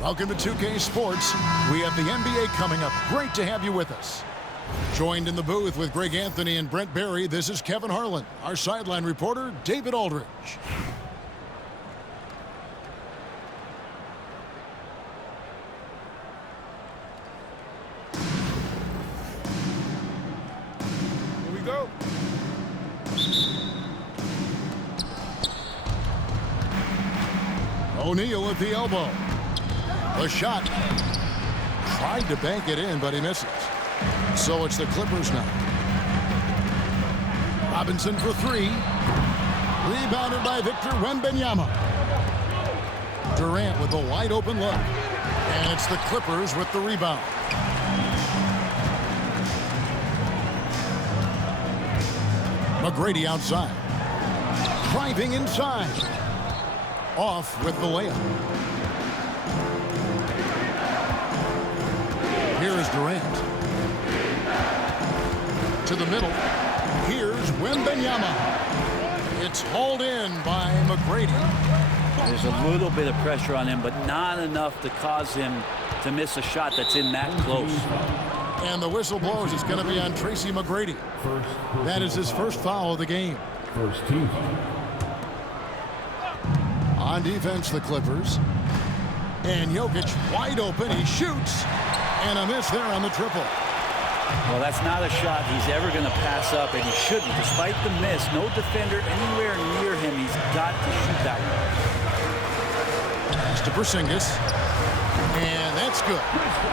Welcome to 2K Sports. We have the NBA coming up. Great to have you with us. Joined in the booth with Greg Anthony and Brent Barry, this is Kevin Harlan. Our sideline reporter, David Aldridge. Here we go. O'Neal at the elbow. The shot. Tried to bank it in, but he misses. So it's the Clippers now. Robinson for three. Rebounded by Victor Wembanyama. Durant with a wide open look. And it's the Clippers with the rebound. McGrady outside. Driving inside. Off with the layup. Here's Durant. To the middle. Here's Wembanyama. It's hauled in by McGrady. There's a little bit of pressure on him, but not enough to cause him to miss a shot that's in that close. And the whistle blows. It's going to be on Tracy McGrady. That is his first foul of the game. First team. On defense, the Clippers. And Jokic wide open. He shoots. And a miss there on the triple. Well, that's not a shot he's ever going to pass up, and he shouldn't. Despite the miss, no defender anywhere near him. He's got to shoot that one. It's to Porzingis. And that's good.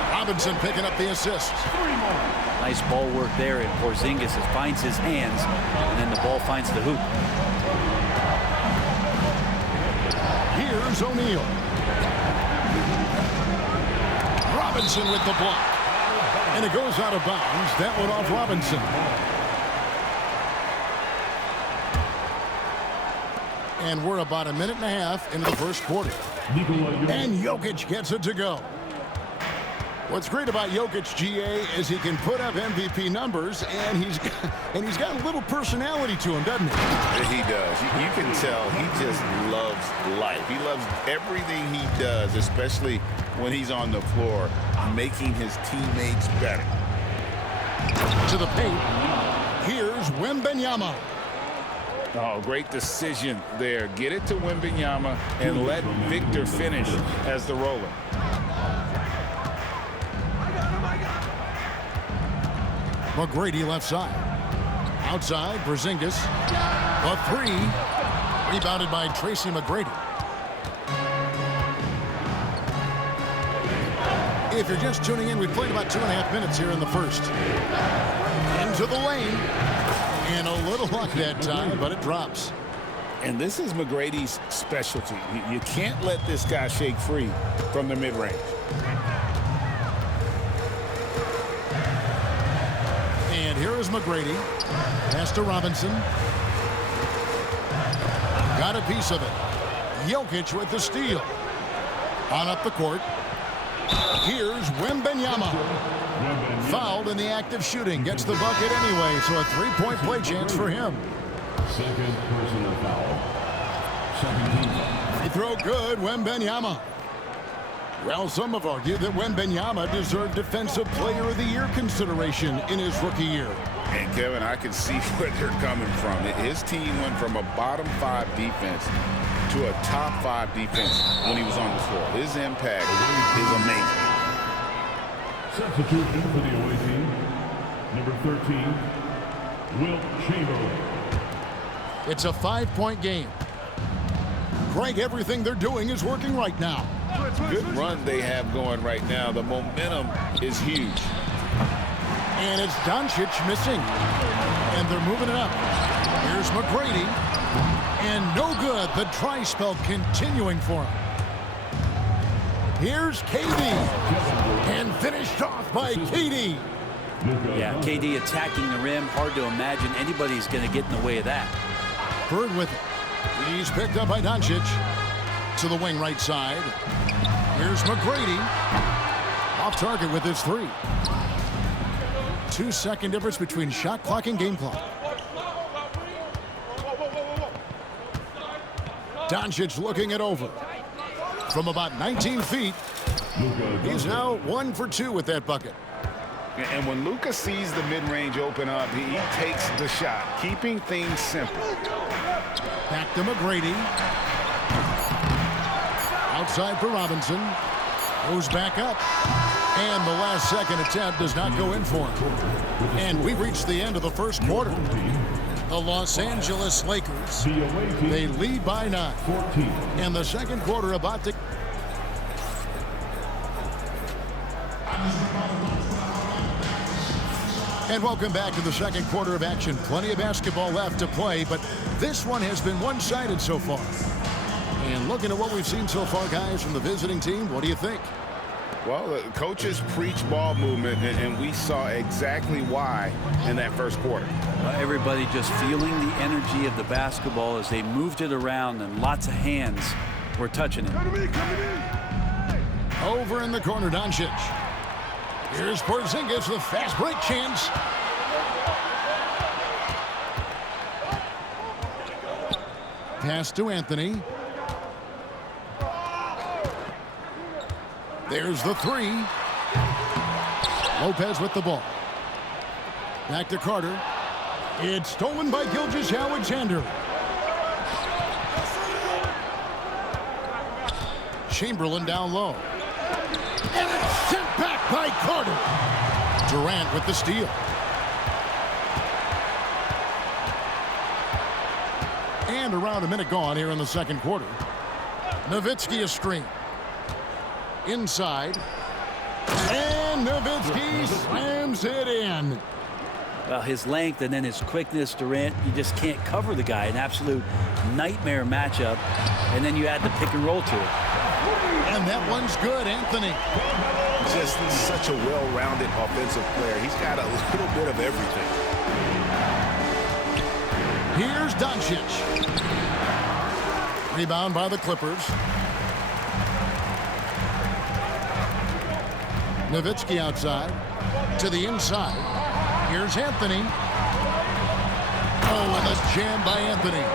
Robinson picking up the assist. Nice ball work there, and Porzingis finds his hands, and then the ball finds the hoop. Here's O'Neal. Robinson with the block. And it goes out of bounds. That one off Robinson. And we're about a minute and a half into the first quarter. And Jokic gets it to go. What's great about Jokic, GA, is he can put up MVP numbers, and he's got a little personality to him, doesn't he? He does. You can tell he just loves life. He loves everything he does, especially when he's on the floor, making his teammates better. To the paint. Here's Wembanyama. Oh, great decision there. Get it to Wembanyama and let Victor finish as the roller. McGrady left side. Outside, Porzingis. A three. Rebounded by Tracy McGrady. If you're just tuning in, we played about 2.5 minutes here in the first. Into the lane. And a little luck that time, but it drops. And this is McGrady's specialty. You can't let this guy shake free from the mid-range. And here is McGrady. Pass to Robinson. Got a piece of it. Jokic with the steal. On up the court. Here's Wembanyama. Fouled in the act of shooting. Gets the bucket anyway, so a three-point play chance for him. Second personal foul. Second team. Free throw good, Wembanyama. Well, some have argued that Wembanyama deserved Defensive Player of the Year consideration in his rookie year. And, Kevin, I can see where they're coming from. His team went from a bottom 5 defense to a top 5 defense when he was on the floor. His impact is amazing. Substitute in for the away team. Number 13, Wilt Chamberlain. It's a 5-point game. Greg, everything they're doing is working right now. Good run they have going right now. The momentum is huge. And it's Doncic missing. And they're moving it up. Here's McGrady. And no good. The try spell continuing for him. Here's KD. And finished off by KD. Yeah, KD attacking the rim. Hard to imagine anybody's going to get in the way of that. Bird with it. He's picked up by Doncic. To the wing right side. Here's McGrady. Off target with his three. 2-second difference between shot clock and game clock. Doncic looking it over. From about 19 feet, He's now 1 for 2 with that bucket. And when Luka sees the mid-range open up, he takes the shot, keeping things simple. Back to McGrady. Outside for Robinson. Goes back up. And the last second attempt does not go in for him. And we've reached the end of the first quarter. The Los Angeles Lakers, they lead by 9. And the second quarter about to... And welcome back to the second quarter of action. Plenty of basketball left to play, but this one has been one-sided so far. And looking at what we've seen so far, guys, from the visiting team, what do you think? Well, the coaches preach ball movement, and we saw exactly why in that first quarter. Everybody just feeling the energy of the basketball as they moved it around, and lots of hands were touching it. Over in the corner, Doncic. Here's Porzingis, the fast break chance. Pass to Anthony. There's the 3. Lopez with the ball. Back to Carter. It's stolen by Gilgeous-Alexander. Chamberlain down low. And it's sent back by Carter. Durant with the steal. And around a minute gone here in the second quarter. Nowitzki a screen. Inside. And Nowitzki slams it in. Well, his length and then his quickness, Durant, you just can't cover the guy. An absolute nightmare matchup. And then you add the pick and roll to it. And that one's good, Anthony. Just such a well-rounded offensive player. He's got a little bit of everything. Here's Doncic. Rebound by the Clippers. Nowitzki outside. To the inside. Here's Anthony. Oh, and a jam by Anthony.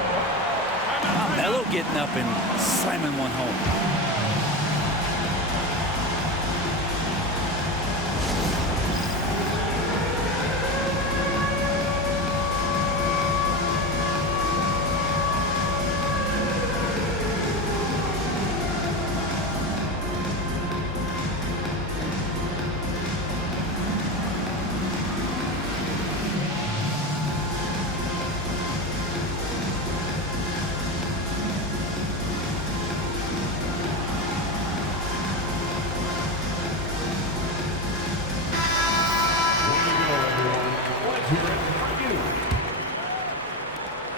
Melo getting up and slamming one home.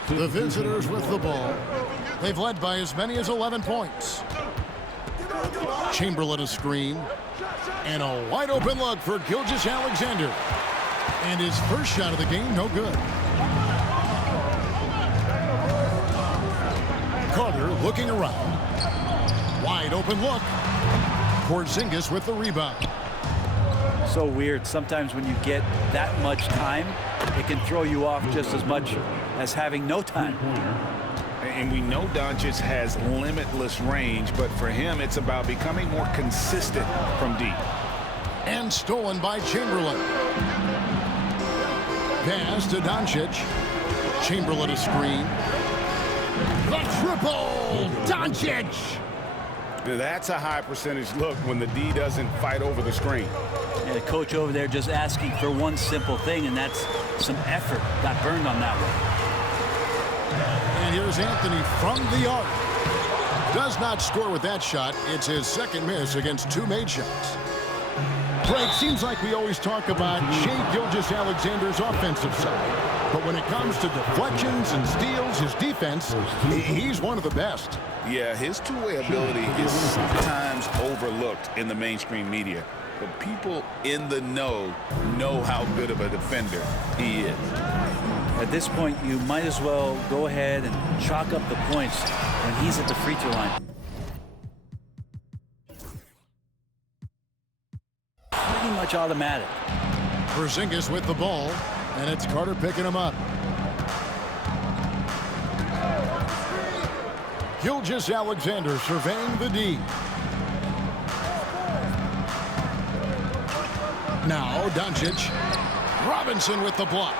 The visitors with the ball. They've led by as many as 11 points. Chamberlain a screen. And a wide open look for Gilgeous-Alexander. And his first shot of the game, no good. Carter looking around. Wide open look. Porzingis with the rebound. So weird. Sometimes when you get that much time, it can throw you off just as much as having no time. And we know Doncic has limitless range, but for him, it's about becoming more consistent from deep. And stolen by Chamberlain. Pass to Doncic. Chamberlain a screen. The triple! Doncic! That's a high percentage look when the D doesn't fight over the screen. And the coach over there just asking for one simple thing, and that's some effort. Got burned on that one. And here's Anthony from the arc. Does not score with that shot. It's his second miss against 2 made shots. Greg, seems like we always talk about Shai Gilgeous-Alexander's offensive side. But when it comes to deflections and steals, his defense, he's one of the best. Yeah, his two-way ability is sometimes overlooked in the mainstream media. But people in the know how good of a defender he is. At this point, you might as well go ahead and chalk up the points when he's at the free throw line. Pretty much automatic. Porzingis with the ball, and it's Carter picking him up. Gilgeous-Alexander surveying the D. Now Doncic. Robinson with the block.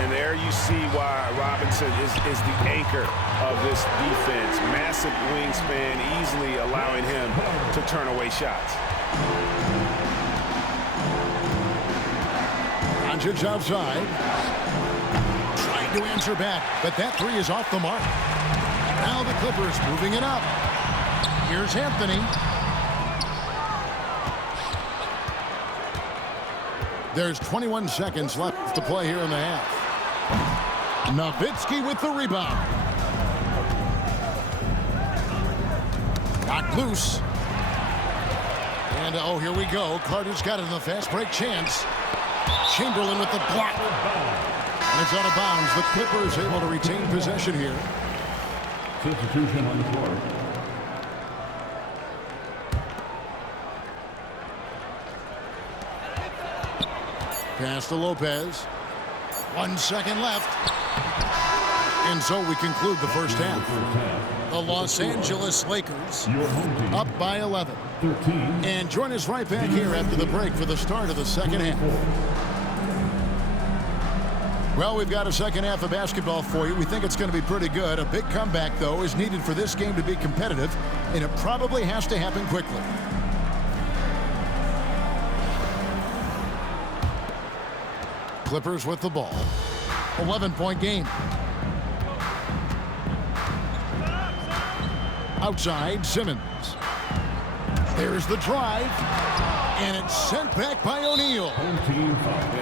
And there you see why Robinson is the anchor of this defense. Massive wingspan, easily allowing him to turn away shots. Doncic outside. Trying to answer back, but that three is off the mark. Now the Clippers moving it up. Here's Anthony. There's 21 seconds left to play here in the half. Nowitzki with the rebound. Got loose. And oh, here we go. Carter's got it in the fast break chance. Chamberlain with the block. And it's out of bounds. The Clippers able to retain possession here. Substitution on the floor. Pass to Lopez. 1 second left. And so we conclude the first half. The Los Angeles Lakers up by 11. 13. And join us right back here after the break for the start of the second half. Well, we've got a second half of basketball for you. We think it's going to be pretty good. A big comeback, though, is needed for this game to be competitive, and it probably has to happen quickly. Clippers with the ball. 11-point game. Outside, Simmons. There's the drive. And it's sent back by O'Neal.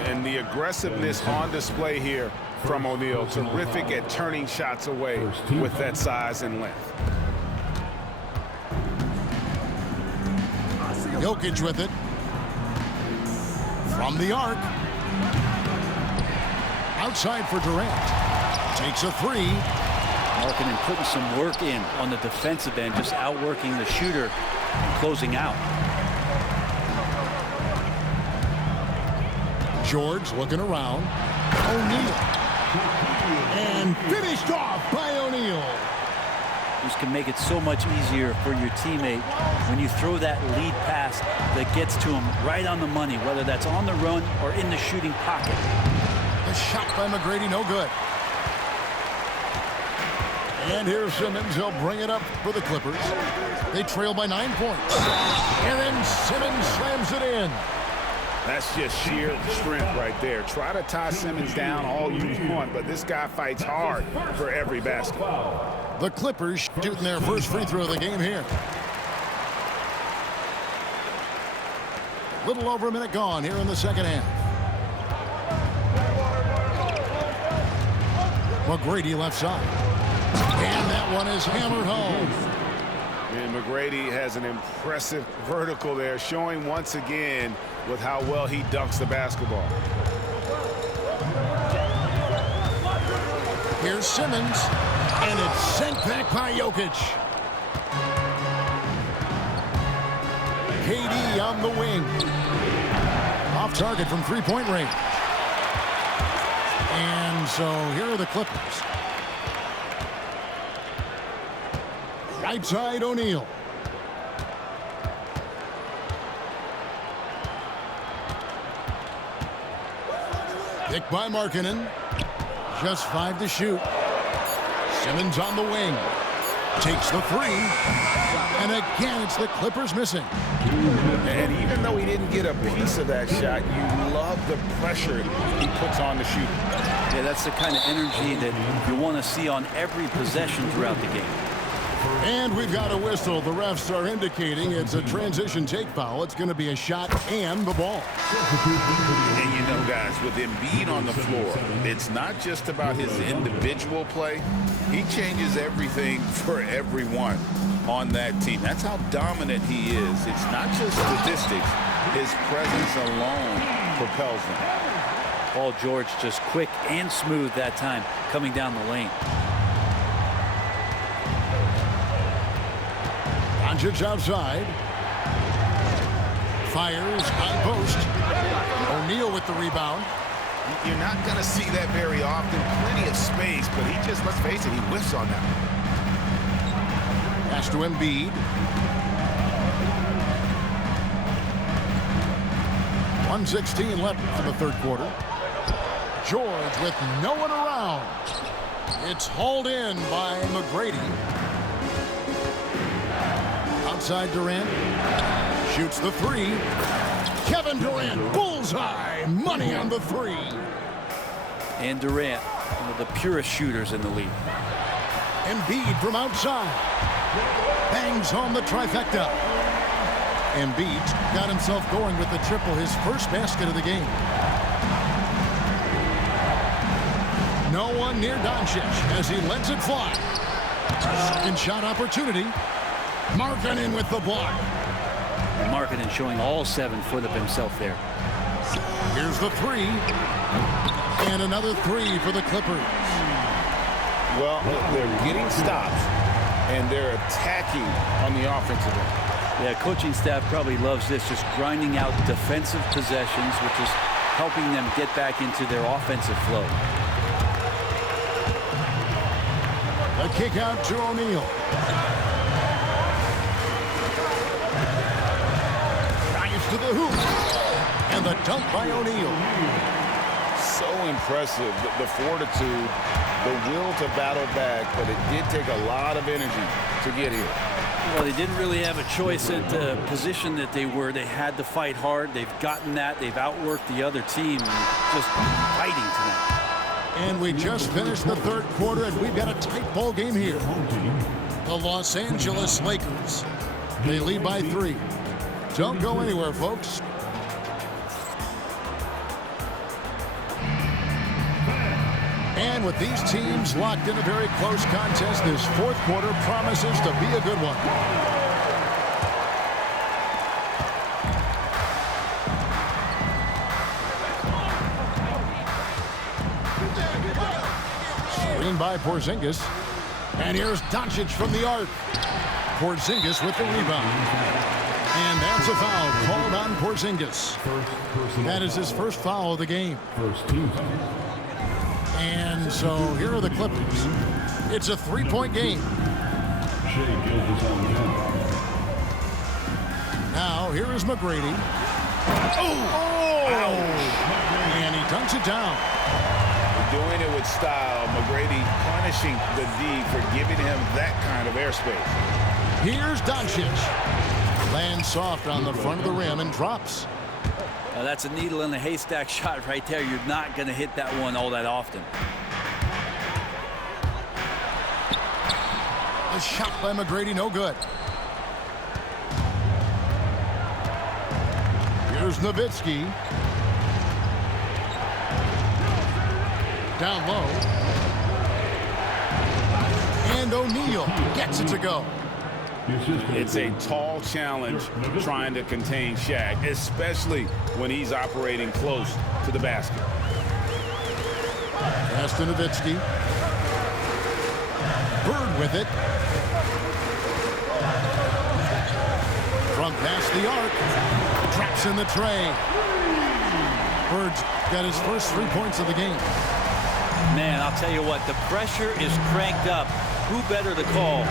And the aggressiveness on display here from O'Neal. Terrific at turning shots away with that size and length. Jokic with it. From the arc. Outside for Durant. Takes a three. Markkanen putting some work in on the defensive end, just outworking the shooter and closing out. George looking around. O'Neal. And finished off by O'Neal. This can make it so much easier for your teammate when you throw that lead pass that gets to him right on the money, whether that's on the run or in the shooting pocket. The shot by McGrady, no good. And here's Simmons. He'll bring it up for the Clippers. They trail by 9 points. And then Simmons slams it in. That's just sheer strength right there. Try to tie Simmons down all you want, but this guy fights hard for every basket. The Clippers shooting their first free throw of the game here. Little over a minute gone here in the second half. McGrady left side. And that one is hammered home. And McGrady has an impressive vertical there, showing once again with how well he dunks the basketball. Here's Simmons, and it's sent back by Jokic. KD on the wing. Off target from three-point range. And so here are the Clippers. Right side, O'Neal. Picked by Markkanen. Just 5 to shoot. Simmons on the wing. Takes the three. And again, it's the Clippers missing. And even though he didn't get a piece of that shot, you love the pressure he puts on the shooter. Yeah, that's the kind of energy that you want to see on every possession throughout the game. And we've got a whistle. The refs are indicating it's a transition take foul. It's going to be a shot and the ball. And you know, guys, with Embiid on the floor, it's not just about his individual play. He changes everything for everyone on that team. That's how dominant he is. It's not just statistics. His presence alone propels them. Paul George just quick and smooth that time coming down the lane. Doncic outside. Fires on post. O'Neal with the rebound. You're not going to see that very often. Plenty of space, but he just, let's face it, he whiffs on that. Pass to Embiid. 1:16 left in the third quarter. George with no one around. It's hauled in by McGrady. Outside Durant. Shoots the three. Kevin Durant, bullseye. Money on the three. And Durant, one of the purest shooters in the league. Embiid from outside. Bangs home the trifecta. Embiid got himself going with the triple, his first basket of the game. No one near Doncic as he lets it fly. Second shot opportunity. Markkanen with the block. Markkanen showing all 7 foot of himself there. Here's the three. And another three for the Clippers. Well, they're getting stops, and they're attacking on the offensive end. Yeah, coaching staff probably loves this, just grinding out defensive possessions, which is helping them get back into their offensive flow. A kick out to O'Neal. Drives to the hoop. And the dunk by O'Neal. So impressive, the fortitude, the will to battle back, but it did take a lot of energy to get here. Well, they didn't really have a choice at the position that they were. They had to fight hard. They've gotten that. They've outworked the other team, just fighting tonight. And we just finished the third quarter, and we've got a tight ball game here. The Los Angeles Lakers. They lead by 3. Don't go anywhere, folks. And with these teams locked in a very close contest, this fourth quarter promises to be a good one. Screen by Porzingis. And here's Doncic from the arc. Porzingis with the rebound. And that's a foul called on Porzingis. That is his first foul of the game. First team foul. And so here are the Clippers. It's a 3-point game. Now here is McGrady. Oh! And he dunks it down. Doing it with style. McGrady punishing the D for giving him that kind of airspace. Here's Doncic. Lands soft on the front of the rim and drops. Now that's a needle in the haystack shot right there. You're not going to hit that one all that often. A shot by McGrady, no good. Here's Nowitzki. Down low. And O'Neal gets it to go. It's a tall challenge trying to contain Shaq, especially when he's operating close to the basket. Pass to Nowitzki. Bird with it. From past the arc. Traps in the tray. Bird's got his first 3 points of the game. Man, I'll tell you what, the pressure is cranked up. Who better to call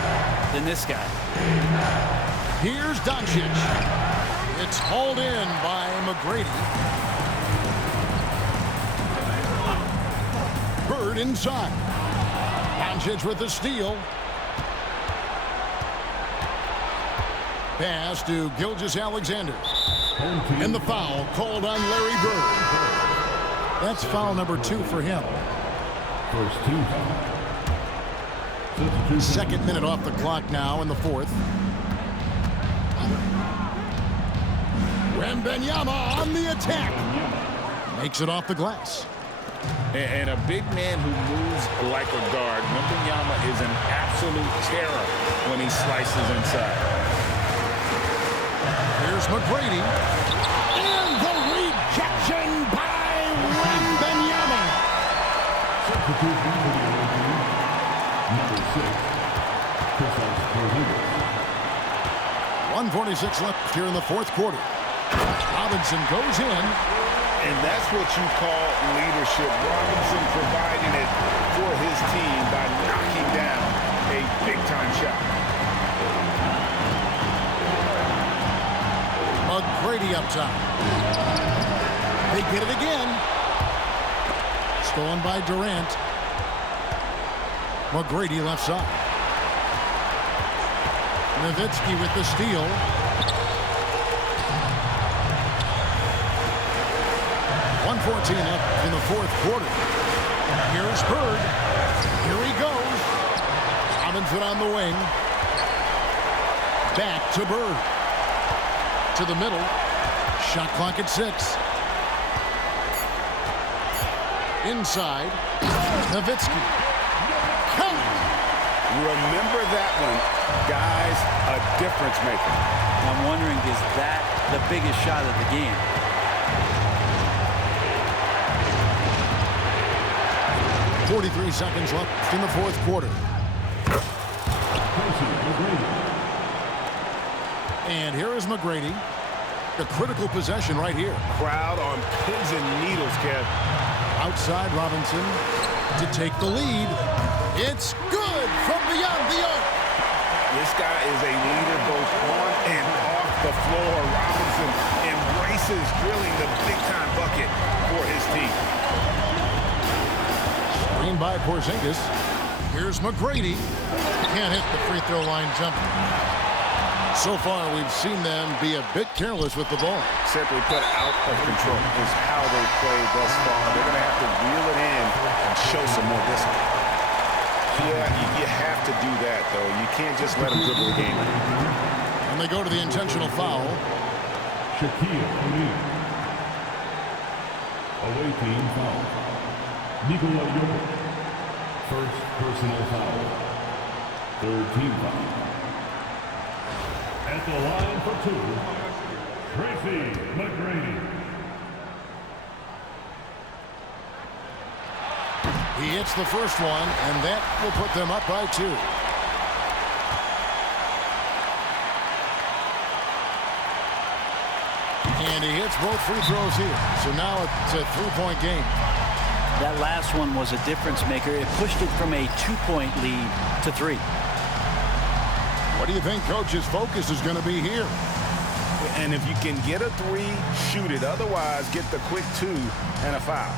than this guy? Here's Doncic. It's hauled in by McGrady. Bird inside. Doncic with the steal. Pass to Gilgeous-Alexander. And the foul called on Larry Bird. That's foul number 2 for him. First team foul. Second minute off the clock now in the fourth. Wembanyama on the attack. Makes it off the glass. And a big man who moves like a guard. Wembanyama is an absolute terror when he slices inside. Here's McGrady. And the rejection by Wembanyama. Number 6, 1:46 left here in the fourth quarter. Robinson goes in. And that's what you call leadership. Robinson providing it for his team by knocking down a big-time shot. McGrady up top. They get it again. Stolen by Durant. McGrady left side. Nowitzki with the steal. .114 left in the fourth quarter. Here's Bird. Here he goes. Robinson on the wing. Back to Bird. To the middle. Shot clock at 6. Inside. Nowitzki. Count. Remember that one, guys, a difference maker. I'm wondering, is that the biggest shot of the game? .43 seconds left in the fourth quarter. And here is McGrady. A critical possession right here. Crowd on pins and needles, Kev. Outside Robinson to take the lead. It's good from beyond the arc. This guy is a leader both on and off the floor. Robinson embraces drilling the big-time bucket for his team. Screened by Porzingis. Here's McGrady. Can't hit the free throw line jumper. So far, we've seen them be a bit careless with the ball. Simply put, out of control is how they played thus far. They're going to have to reel it in and show some more discipline. Yeah, you have to do that, though. You can't just let them dribble the game. And they go to the intentional foul. Shaquille O'Neal. Away team foul. Nikola Jokic. First personal foul. Third team foul. At the line for 2, Tracy McGrady. He hits the first one, and that will put them up by 2. And he hits both free throws here. So now it's a 3-point game. That last one was a difference maker. It pushed it from a 2-point lead to 3. What do you think Coach's focus is going to be here? And if you can get a 3, shoot it. Otherwise, get the quick 2 and a foul.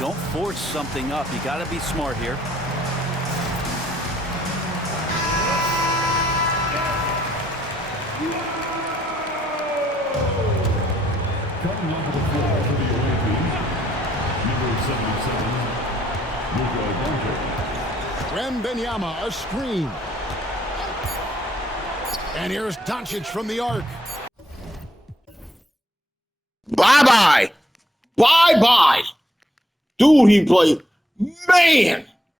Don't force something up. You got to be smart here. Coming onto the floor for the away team, number 77, Luka Doncic. Wembanyama, a screen. And here's Doncic from the arc. Bye-bye. Bye-bye. Dude, he played. Man.